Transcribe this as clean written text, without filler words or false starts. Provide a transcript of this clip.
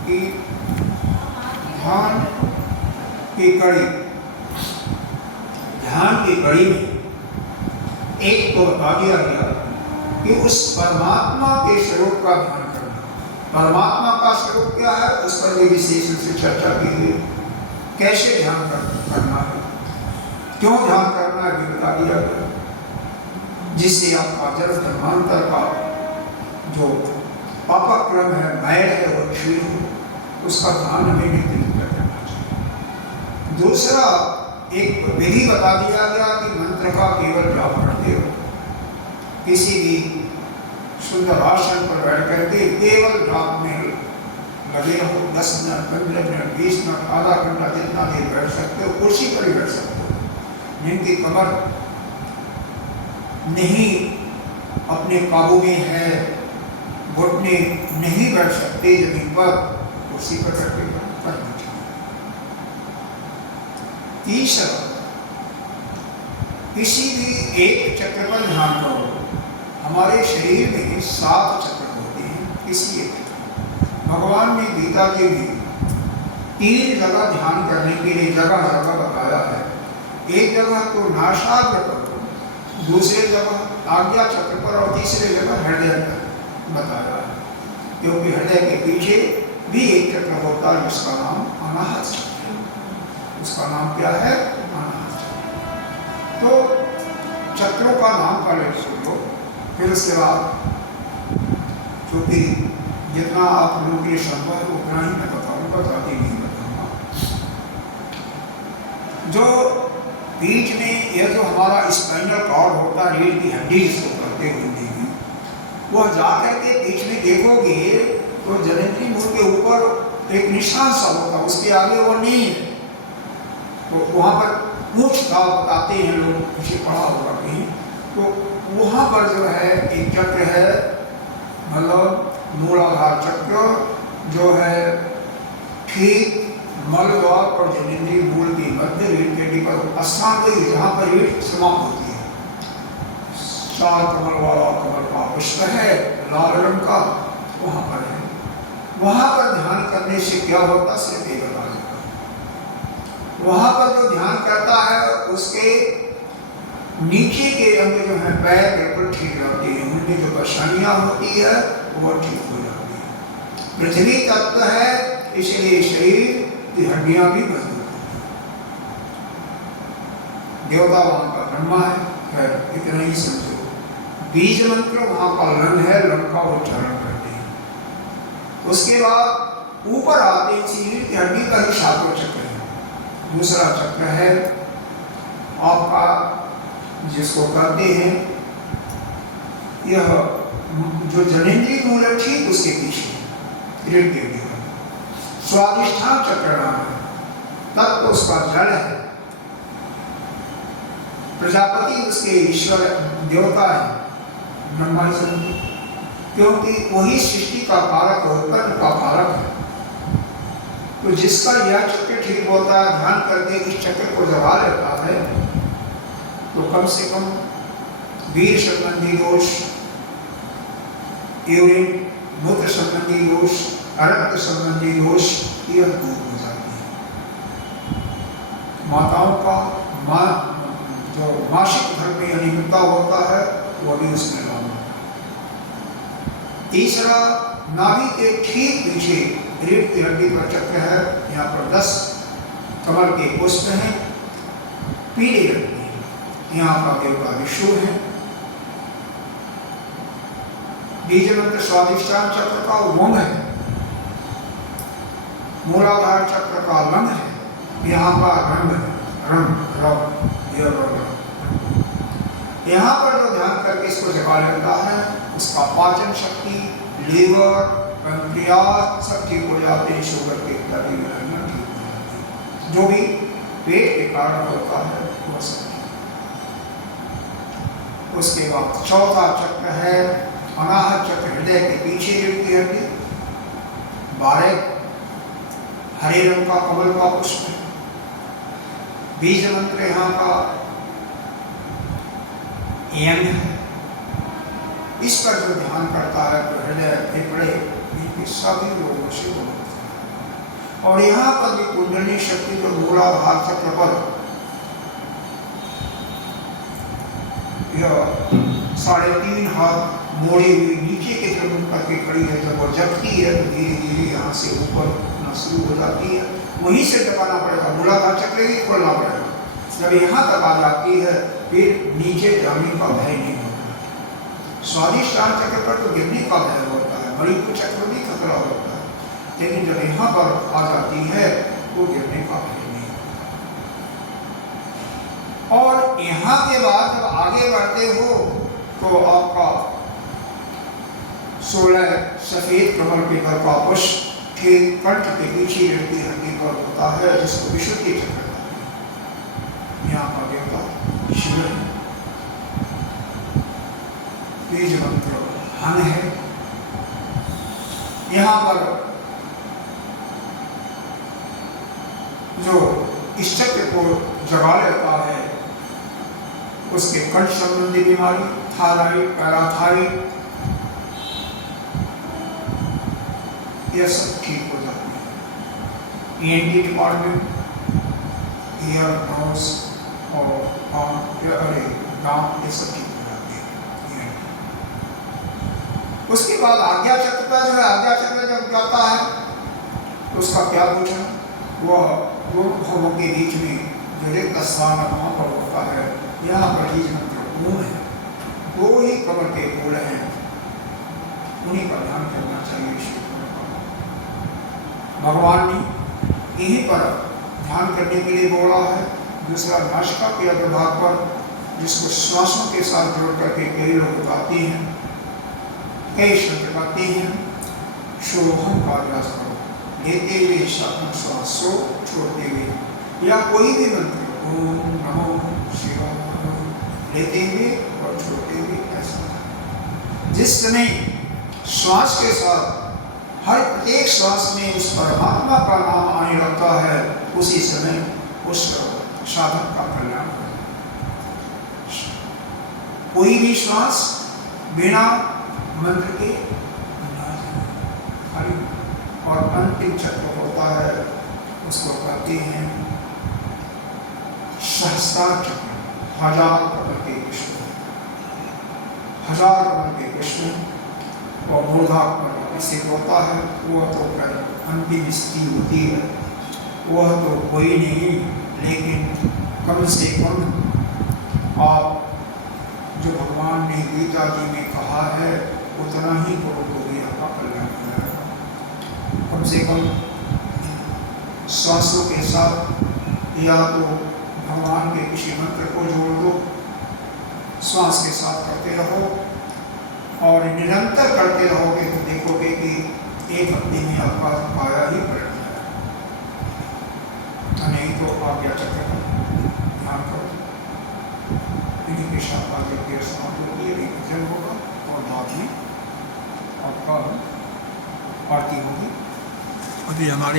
कि ध्यान की कड़ी में एक तो बता दिया गया कि उस परमात्मा के स्वरूप का ध्यान करना। परमात्मा का स्वरूप क्या है, उस पर भी विशेष रूप से चर्चा की गई। कैसे ध्यान करना है, क्यों ध्यान करना है, भी बता दिया गया, जिससे आपका जन्म जन्मांतर का जो पापक्रम है, मैल है, वो क्षीण हो, उसका ध्यान हमें नित्य करना चाहिए। दूसरा एक विधि बता दिया गया कि मंत्र का केवल जाप करते हो, किसी भी सुंदर आसन पर बैठ करके केवल जाप में लगे रहो। 10 मिनट, 15 मिनट, 20 मिनट, आधा घंटा, जितना देर बैठ सकते हो, कुर्सी पर ही बैठ सकते हो। जिनकी कमर नहीं अपने काबू में है, घुटने नहीं बैठ सकते जमीन पर, कुर्सी पर बैठ के करना चाहिए। तीसरा, किसी भी एक चक्र पर ध्यान करो। हमारे शरीर में 7 चक्र होते हैं, किसी एक भगवान ने गीता के भी 3 जगह ध्यान करने के लिए जगह बताया है। एक जगह तो नासाग्र पर, दूसरे जगह आज्ञा चक्र पर, और तीसरे जगह हृदय पर बताया है। क्योंकि हृदय के पीछे भी एक चक्र होता है जिसका नाम अनाहत चक्र, उसका नाम क्या है, अनाहत चक्र। तो चक्रों का नाम पहले सुन लो, फिर उसके बाद क्योंकि जितना आप लोगों के लिए संभव है उतना ही मैं बताऊंगा, बाकी नहीं बताऊंगा। जो बीच में यह जो हमारा स्पाइनल कॉर्ड होता है, रीढ़ की हड्डी जिसको कहते हैं हिंदी में, वह जाकर के बीच में देखोगे तो जननेंद्रिय मूल के ऊपर एक निशान सा होता है, उसके आगे वो नहीं है। तो वहाँ पर पूछ भाव बताते हैं लोग, पीछे पढ़ा होगा कहीं, तो वहाँ पर जो है एक चक्र है, मतलब मूलाधार चक्र, जो है ठीक मलद्वार और जननेंद्रिय मूल की मध्य रीढ़ की हड्डी पर स्थान वही, जहाँ पर रीढ़ समाप्त होती है। 4 कमल वाला कमल का पुष्प है लाल रंग का, वहाँ पर है। वहाँ पर ध्यान करने से क्या होता है, सिर्फ एक बता देगा। वहाँ पर जो ध्यान करता है उसके नीचे के अंग जो है पैर बिल्कुल ठीक रहते हैं, उनमें जो परेशानियाँ होती है वो ठीक हो जाती है। पृथ्वी तत्व है, इसलिए शरीर की हड्डियाँ भी मजबूत होती हैं। देवता वहाँ का ब्रह्मा है, इतना ही समझो। बीज मंत्र वहाँ का लं है, लं का उच्चारण करते हैं। उसके बाद ऊपर आते हैं, शरीर की हड्डी का ही 7वां चक्र है। दूसरा चक्र है आपका, जिसको कहते हैं, यह जो जननेंद्रिय मूल है ठीक उसके पीछे रीढ़ की हड्डी का स्वादिष्ठान चक्र नाम है। तब तो उसका जल है। प्रजापति उसके ईश्वर देवता है, ब्रह्मा जी, क्योंकि वही सृष्टि का कारक है, उत्पन्न का कारक है। तो जिसका यह चक्र ठीक होता है, ध्यान करके इस चक्र को दबा लेता है, तो कम से कम वीर संबंधी दोष, यूरिन मूत्र संबंधी दोष, रक्त संबंधी दोष, यह दूर हो जाती है। माताओं का जो मासिक धर्म में अनियमितता होता है वो भी उसमें लाभ होता है। तीसरा, नाभि के ठीक पीछे रीढ़ की हड्डी पर चक्र है, यहाँ पर 10 कमल के पुष्प हैं, पीले रंग के, यहाँ का देवता विष्णु है। बीज मंत्र स्वादिष्ठान चक्र का वंग है, मूलाधार चक्र का लं है, यहाँ का रंग है, यहाँ पर जो ध्यान करके इसको जगा लेता है, उसका पाचन शक्ति, लीवर, पैंक्रियास सब ठीक हो जाते हैं, शुगर के इत्यादि बीमारियां ठीक हो जाती हैं, जो भी पेट के कारण होता है वो सब। उसके बाद चौथा चक्र है अनाहत चक्र, हृदय के पीछे रीढ़ की हड्डी, 12 हरे रंग का कमल का पुष्प है। बीज मंत्र यहाँ का यंग है। इस पर जो ध्यान करता है तो हृदय फेफड़े इनके सभी रोगों से मुक्त हो और यहाँ पर भी कुंडली शक्ति को मूलाधार चक्र पर यह 3.5 हाथ मोड़ी हुई नीचे की तरफ करके खड़ी है। जब वो जगती है तो धीरे धीरे यहाँ से ऊपर उठना शुरू हो जाती है। वहीं से दबाना पड़ेगा, मूलाधार चक्र ही खोलना पड़ेगा। जब यहाँ तक आ जाती है फिर नीचे जाने का भय नहीं होता। स्वादिष्टान चक्र पर तो गिरने का भय होता है, मणिपुर चक्र भी खतरा होता है, लेकिन जब यहाँ पर आ जाती है तो गिरने का भय नहीं। और यहाँ के बाद जब आगे बढ़ते हो तो आपका 16 सफेद कमल के घर का पुष्प ठीक कंठ के पीछे रहती हड्डी पर होता है, जिसको विशुद्धि चक्र कहते हैं। यहाँ का देवता शिव है। बीज मंत्र हन है। यहाँ पर जो इस चक्र को जगा लेता है उसके कंठ संबंधी बीमारी, थायराइड, पैराथाइड, यह सब ठीक हो जाती है। ENT डिपार्टमेंट, ईयर, नोज और दांत, ये सब ठीक हो जाती है। उसके बाद आज्ञा चक्र का जो है, आज्ञा चक्र जब जाता है तो उसका क्या पूछना, वह दो भवों के बीच में जो रिक्त स्थान वहाँ पर होता है। यहाँ पर बीज मंत्र ओम है। दो ही कमल के फूल हैं, उन्हीं पर ध्यान करना चाहिए। भगवान ने यहीं पर ध्यान करने के लिए बोला है। दूसरा नासिका के अग्रभाग पर, जिसको श्वासों के साथ जोड़ करके कई लोग गाते हैं, कई शब्द गाते हैं। सोहम का अभ्यास करो, लेते हुए श्वास सो, छोड़ते हुए, या कोई भी मंत्र ओम नमो शिवाय लेते हुए और छोड़ते हुए, ऐसा जिस समय श्वास के साथ हर एक श्वास में उस परमात्मा का नाम आने लगता है, उसी समय उस साधक का कल्याण होता है। कोई भी श्वास बिना मंत्र के ना जाए। और अंतिम चक्र होता है, उसको कहते हैं सहस्त्रार चक्र। 1000 कमल के कृष्ण, 1000 कमल के कृष्ण और मूर्धा पर स्थित होता है। वह तो अंतिम स्थिति होती है, वह तो कोई नहीं, लेकिन कम से कम आप जो भगवान ने गीता जी में कहा है उतना ही करो तो भी आपका कल्याण हो जाएगा। कम से कम श्वासों के साथ या तो भगवान के किसी मंत्र को जोड़ दो, श्वास के साथ करते रहो और निरंतर करते रहोगे तो देखोगे कि एक हफ्ते में आपका पाया ही पलट जाएगा। नहीं तो आज्ञा चक्र का ध्यान करो। इन्हीं के साथ आगे के समाप्त होगी, एक भजन होगा और बाद में आपका आरती होगी। अभी हमारे